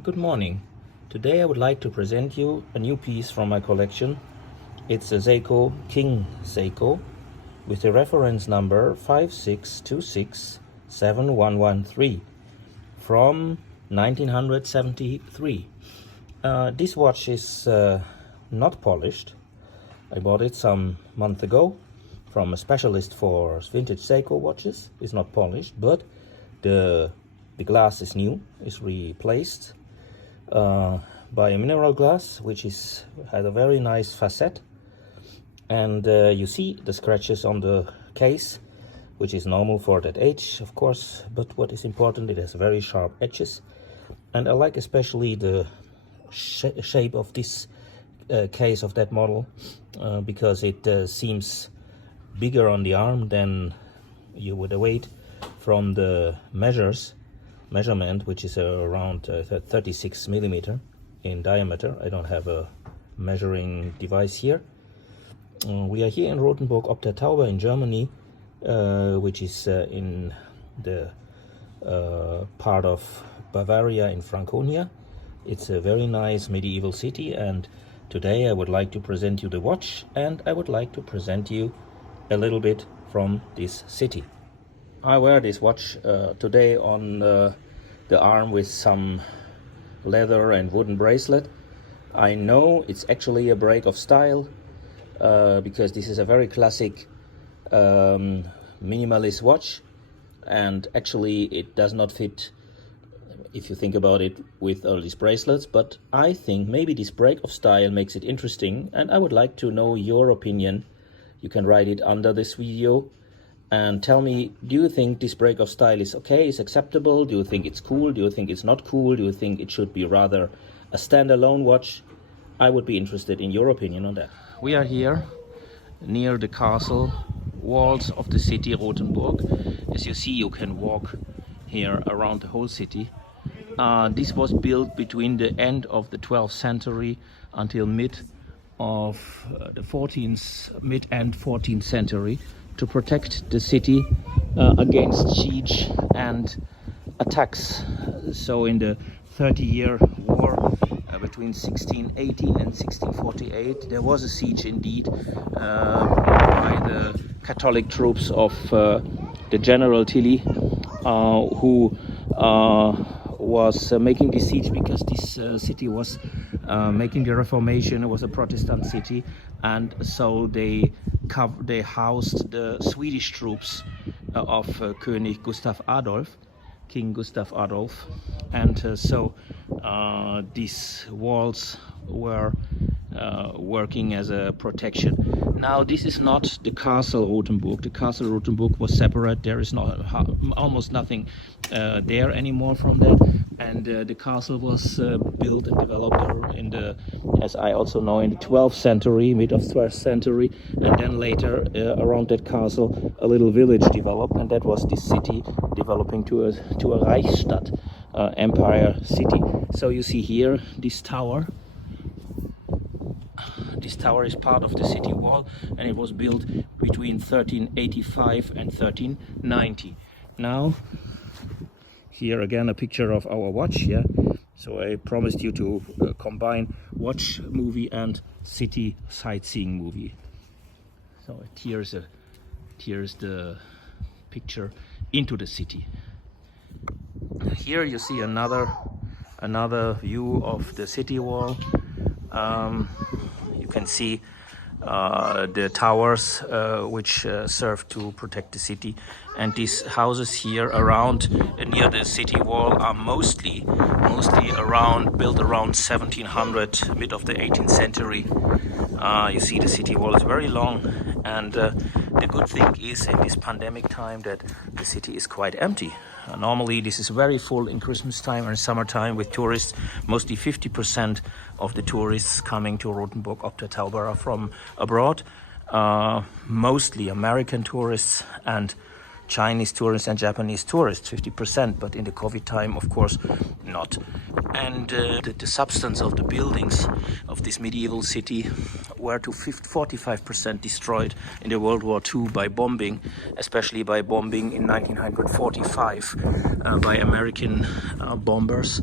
Good morning. Today I would like to present you a new piece from my collection. It's a Seiko, King Seiko, with the reference number 5626713 from 1973. This watch is not polished. I bought it some month ago from a specialist for vintage Seiko watches. It's not polished, but the glass is new, is replaced by a mineral glass, which has a very nice facet, and you see the scratches on the case, which is normal for that age, of course, but what is important, it has very sharp edges, and I like especially the shape of this case of that model, because it seems bigger on the arm than you would await from the measurement, which is around 36 millimeter in diameter. I don't have a measuring device here. We are here in Rothenburg ob der Tauber in Germany, which is in the part of Bavaria in Franconia. It's a very nice medieval city, and today I would like to present you the watch, and I would like to present you a little bit from this city. I wear this watch today on the arm with some leather and wooden bracelet. I know it's actually a break of style because this is a very classic minimalist watch, and actually it does not fit, if you think about it, with all these bracelets, but I think maybe this break of style makes it interesting, and I would like to know your opinion. You can write it under this video and tell me, do you think this break of style is okay, is acceptable? Do you think it's cool? Do you think it's not cool? Do you think it should be rather a standalone watch? I would be interested in your opinion on that. We are here near the castle walls of the city Rothenburg. As you see, you can walk here around the whole city. This was built between the end of the 12th century until mid and 14th century, to protect the city against siege and attacks. So in the 30-year war between 1618 and 1648, there was a siege indeed by the Catholic troops of the General Tilly, who was making the siege because this city was making the Reformation. It was a Protestant city, and so they housed the Swedish troops of König Gustav Adolf, King Gustav Adolf, and so these walls were working as a protection. Now this is not the castle Rothenburg. The castle Rothenburg was separate. There is almost nothing there anymore from that, and the castle was built and developed in the, as I also know, in the 12th century, mid of 12th century, and then later around that castle a little village developed, and that was this city developing to a Reichsstadt, empire city. So you see here this tower. This tower is part of the city wall, and it was built between 1385 and 1390. Now, here again a picture of our watch. Yeah, so I promised you to combine watch movie and city sightseeing movie. So here's the picture into the city. Here you see another view of the city wall. You can see the towers which serve to protect the city, and these houses here around near the city wall are mostly built around 1700, mid of the 18th century. You see the city wall is very long, and the good thing is in this pandemic time that the city is quite empty. Normally this is very full in Christmas time and summertime with tourists. Mostly 50% of the tourists coming to Rothenburg ob der Tauber are from abroad, mostly American tourists and Chinese tourists and Japanese tourists, 50%, but in the COVID time, of course, not. And the substance of the buildings of this medieval city were to 45% destroyed in the World War II by bombing, especially by bombing in 1945 by American bombers,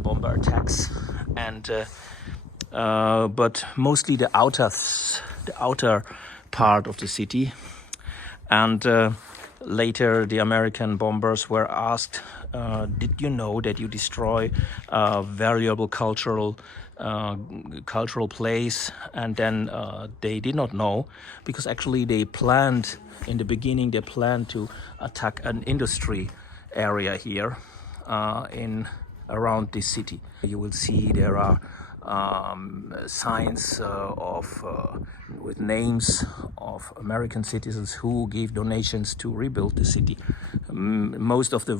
bomber attacks, and but mostly the outer part of the city. And later the American bombers were asked, did you know that you destroy a valuable cultural place? And then they did not know, because actually they planned, in the beginning they planned to attack an industry area here in around this city. You will see there are signs with names of American citizens who gave donations to rebuild the city. Most of the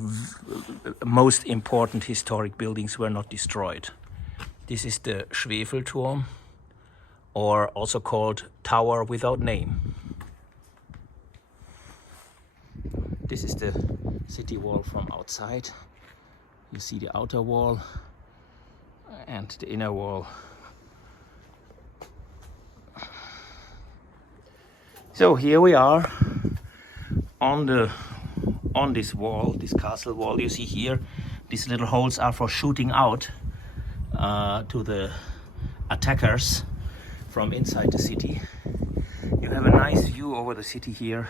most important historic buildings were not destroyed. This is the Schwefelturm, or also called Tower without name. This is the city wall from outside. You see the outer wall and the inner wall. So here we are on this wall, this castle wall. You see here, these little holes are for shooting out to the attackers from inside the city. You have a nice view over the city here,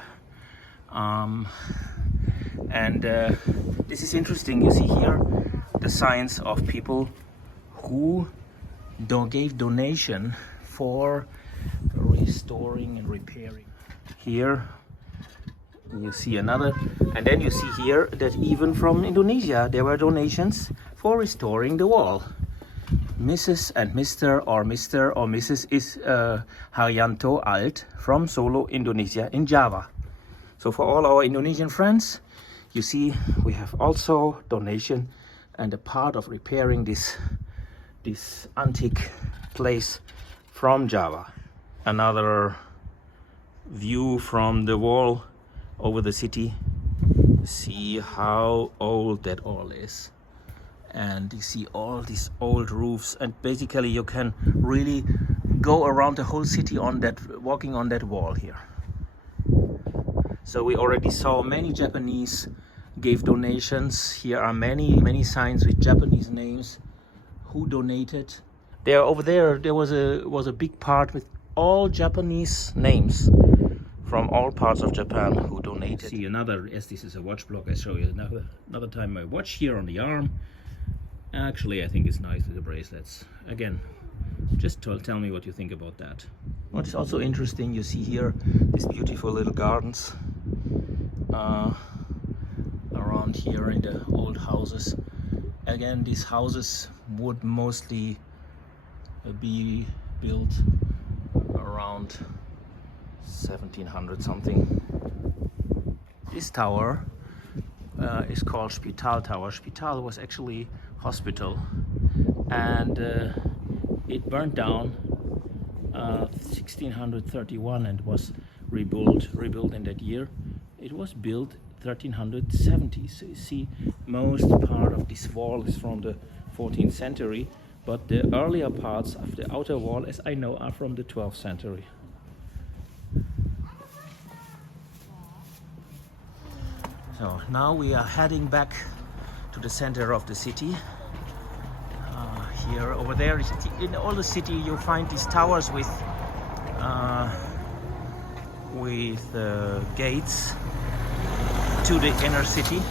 and this is interesting. You see here the signs of people who gave donation for restoring and repairing. Here you see another, and then you see here that even from Indonesia there were donations for restoring the wall. Mrs. and Mr. or Mrs. is Haryanto Alt from Solo, Indonesia in Java. So for all our Indonesian friends, you see we have also donation and a part of repairing this antique place from Java. Another view from the wall over the city. See how old that all is, and you see all these old roofs, and basically you can really go around the whole city walking on that wall here. So we already saw many Japanese gave donations. Here are many signs with Japanese names who donated. There over there was a big part with all Japanese names from all parts of Japan who donated. See another, as this is a watch block, I show you another time my watch here on the arm. Actually, I think it's nice with the bracelets. Again, just tell me what you think about that. What is also interesting, you see here these beautiful little gardens around here in the old houses. Again, these houses would mostly be built around 1700 something. This tower is called Spital Tower. Spital was actually hospital, and it burned down 1631 and was rebuilt in that year. It was built 1370. So you see, most part of this wall is from the 14th century, but the earlier parts of the outer wall, as I know, are from the 12th century. So now we are heading back to the center of the city. Here, over there, in all the city, you'll find these towers with gates to the inner city,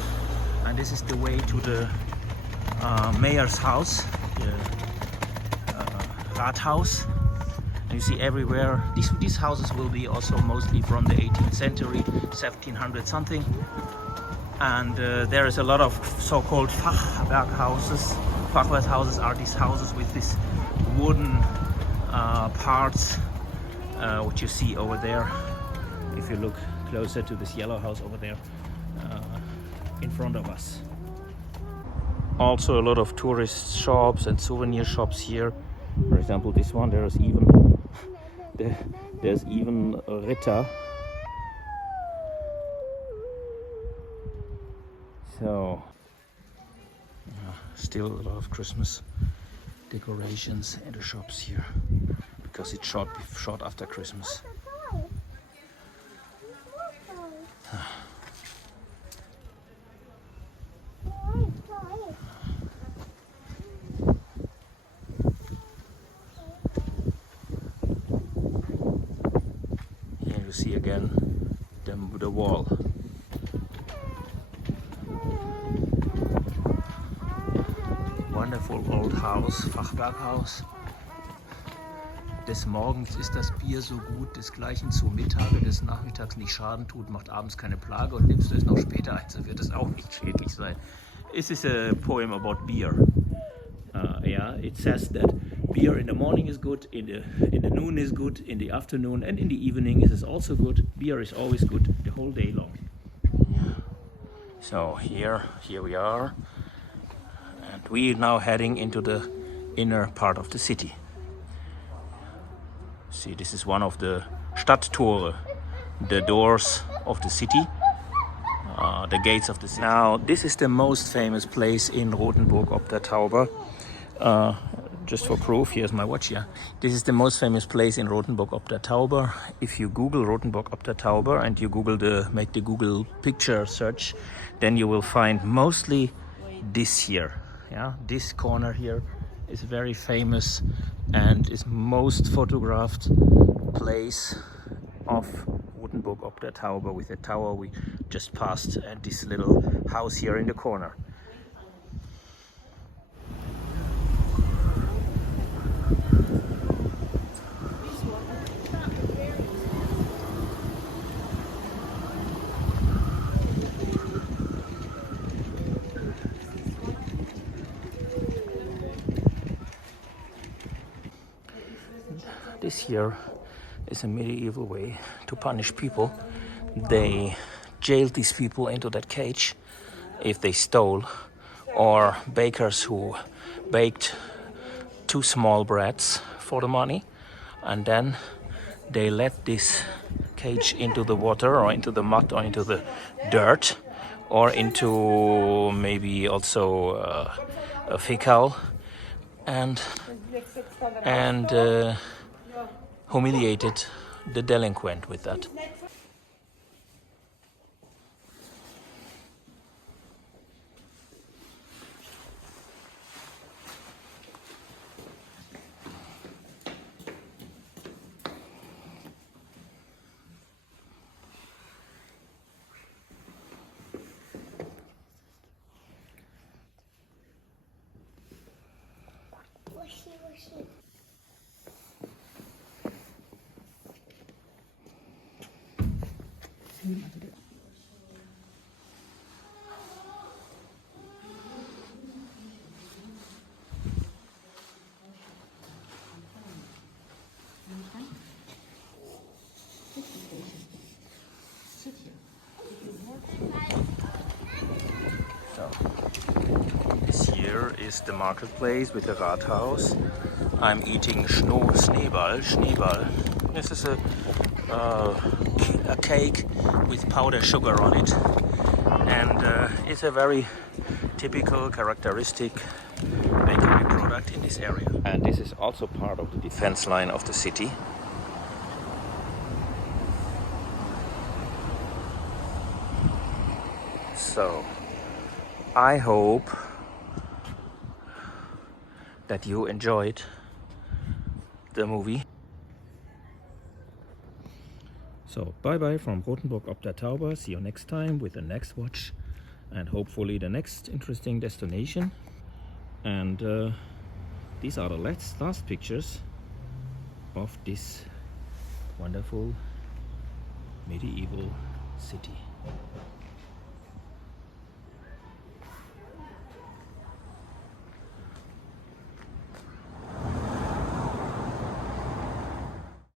and this is the way to the mayor's house, the Rathaus. And you see everywhere, these houses will be also mostly from the 18th century, 1700 something. And there is a lot of so-called Fachwerkhouses. Fachwerkhouses are these houses with these wooden parts, which you see over there. If you look closer to this yellow house over there in front of us. Also a lot of tourist shops and souvenir shops here. For example, this one, there's even a Ritter. So still a lot of Christmas decorations in the shops here because it's short after Christmas. Here you see again the wall. Wonderful old house, Fachwerkhaus. Des Morgens ist das Bier so gut, desgleichen zu Mittage, des Nachmittags nicht Schaden tut, macht abends keine Plage und nimmst du es noch später ein, so wird es auch nicht schädlich sein. This is a poem about beer. Yeah, it says that beer in the morning is good, in the noon is good, in the afternoon and in the evening it is also good. Beer is always good the whole day long. So here we are, and we are now heading into the inner part of the city. See, this is one of the Stadttore, the doors of the city, the gates of the city. Now, this is the most famous place in Rothenburg ob der Tauber. Just for proof, here's my watch here. This is the most famous place in Rothenburg ob der Tauber. If you Google Rothenburg ob der Tauber and you make the Google picture search, then you will find mostly this here. Yeah, this corner here is very famous and is most photographed place of Rothenburg ob der Tauber, with the tower we just passed and this little house here in the corner. This here is a medieval way to punish people. They jailed these people into that cage if they stole, or bakers who baked too small breads for the money, and then they let this cage into the water or into the mud or into the dirt or into maybe also a fecal and humiliated the delinquent with that. This here is the marketplace with the Rathaus. I'm eating Schneeball. This is a cake with powdered sugar on it, and it's a very typical, characteristic bakery product in this area. And this is also part of the defense line of the city. So I hope that you enjoyed the movie. So bye bye from Rothenburg ob der Tauber. See you next time with the next watch and hopefully the next interesting destination. And these are the last pictures of this wonderful medieval city.